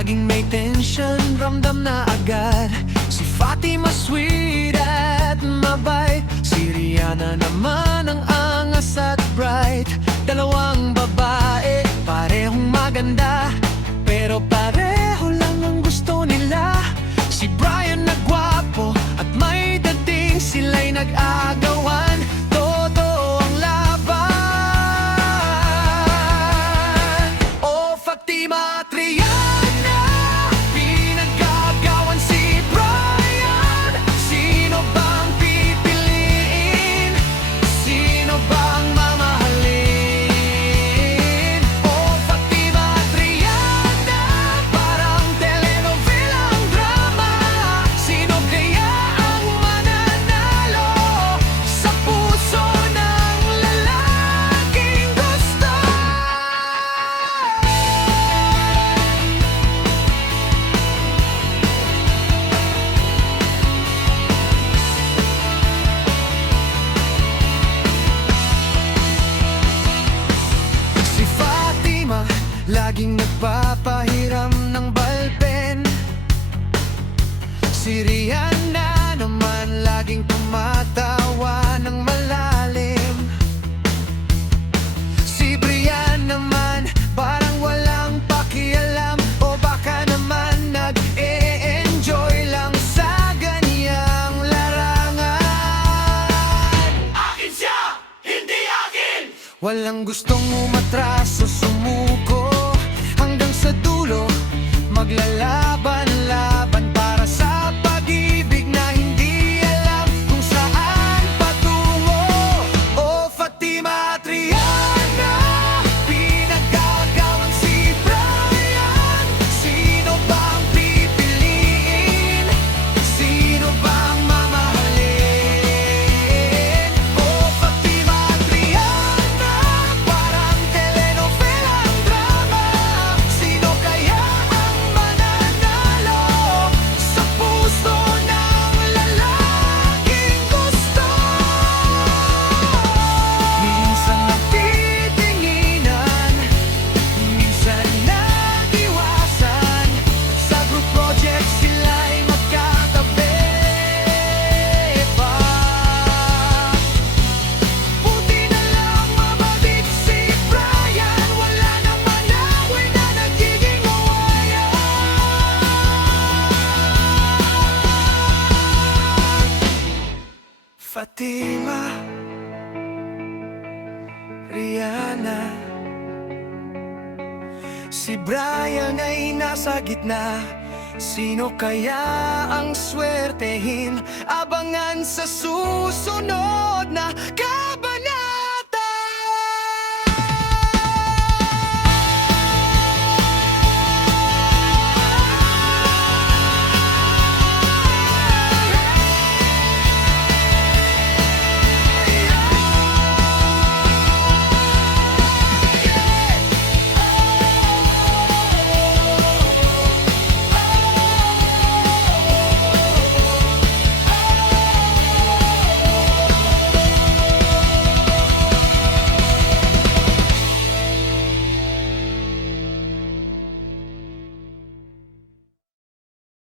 laging may tension, ramdam na agad. Si Fatima sweet at mabait, si Rihanna naman ang angas at bright. Dalawang babae, parehong maganda, pero pareho lang ang gusto nila. Si Brian na gwapo at may dating, sila'y nag-aagawan. Totoo ang laban. Oh, Fatima at Rihanna, pinag-aagawan si Brian. Sino bang pipiliin? Sino bang mamahalin? Oh, Fatima at Rihanna, parang telenovela ang drama. Sino kaya ang mananalo sa puso ng lalaking gusto? Si Fatima, laging nagpapahiram ng ballpen. Si Rihanna naman, laging tumatawa ng malalim. Si Brian naman, parang walang pakialam, o baka naman nag-e-enjoy lang sa ganyang larangan. Akin siya, hindi akin! Walang gustong umatras o sumuko, hanggang sa dulo maglalaban-laban para sa pag-ibig na hindi alam kung saan patungo. Oh, Fatima at Rihanna, pinag-aagawan si Brian. Sino bang pipiliin? Sino bang mamahalin? Oh, Fatima at Rihanna, parang telenovela ang drama. Sino kaya ang mananalo sa puso ng lalaking gusto? Minsan nagtitinginan, minsan nag-iwasan. Sa group project sila'y magkatabi pa. Buti na lang mababit si Brian, wala naman away na nagiging awayan. Fatima, Rihanna, si Brian ay nasa gitna. Sino kaya ang swertehin? Abangan sa susunod na